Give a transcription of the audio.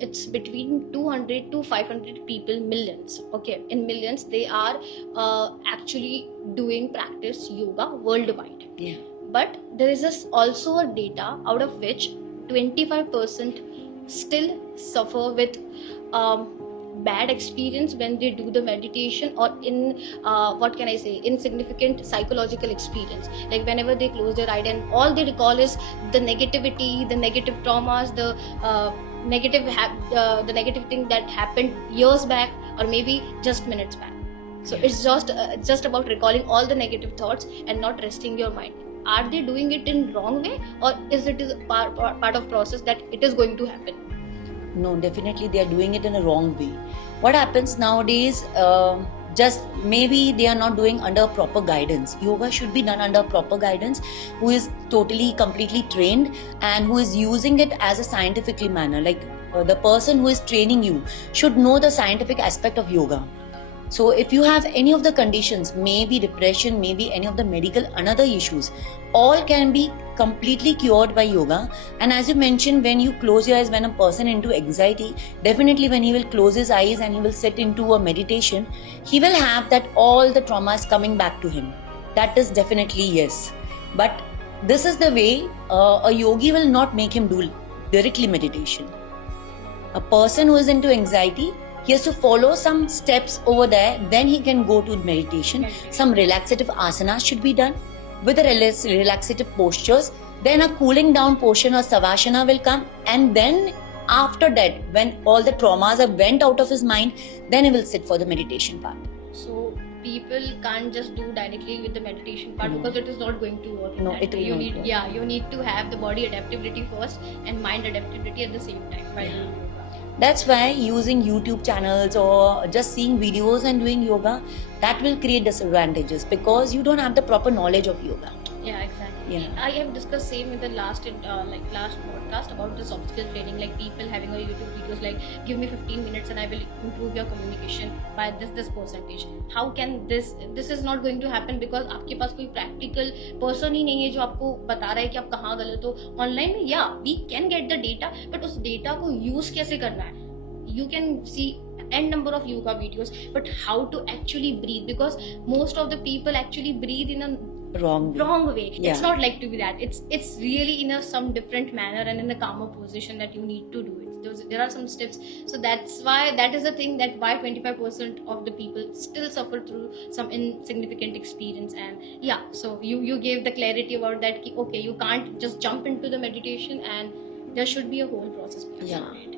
it's between 200 to 500 people, millions. Okay, in millions they are actually doing practice yoga worldwide. Yeah. But there is also a data out of which 25% still suffer with bad experience when they do the meditation, or in what can I say, insignificant psychological experience. Like whenever they close their eye and all they recall is the negativity, the negative traumas, the the negative thing that happened years back, or maybe just minutes back. So it's just about recalling all the negative thoughts and not resting your mind. Are they doing it in wrong way, or is it is part of process that it is going to happen? No, definitely they are doing it in a wrong way. What happens nowadays, just maybe they are not doing under proper guidance. Yoga should be done under proper guidance, who is totally, completely trained and who is using it as a scientifically manner. Like the person who is training you should know the scientific aspect of yoga. So if you have any of the conditions, maybe depression, maybe any of the medical another issues, all can be completely cured by yoga. And as you mentioned, when you close your eyes, when a person into anxiety, definitely when he will close his eyes and he will sit into a meditation, he will have that all the traumas coming back to him. That is definitely yes. But this is the way a yogi will not make him do directly meditation. A person who is into anxiety, he has to follow some steps over there, then he can go to meditation. Some relaxative asanas should be done with the relaxative postures. Then a cooling down portion or savasana will come, and then after that, when all the traumas have went out of his mind, then he will sit for the meditation part. So people can't just do directly with the meditation part, No. because it is not going to work. No, that it way. will You not need work. you need to have the body adaptability first and mind adaptability at the same time while Yeah. doing yoga. That's why using YouTube channels or just seeing videos and doing yoga, that will create disadvantages because you don't have the proper knowledge of yoga. Yeah, exactly. Yeah. I have discussed same in the last podcast about the soft skill training, like people having a YouTube videos like give me 15 minutes and I will improve your communication by this percentage. How can this is not going to happen because आपके पास कोई practical person ही नहीं है जो आपको बता रहा है कि आप कहाँ गलत हो. Online में yeah we can get the data, but उस data को use कैसे करना है? You can see n number of yoga videos, but how to actually breathe, because most of the people actually breathe in a Wrong way. way. Yeah. It's not like to be that. It's really in a some different manner and in the calmer position that you need to do it. There are some steps. So that's why that is the thing that why 25% of the people still suffer through some insignificant experience. And yeah, so you gave the clarity about that. Okay, you can't just jump into the meditation, and there should be a whole process behind Yeah. it.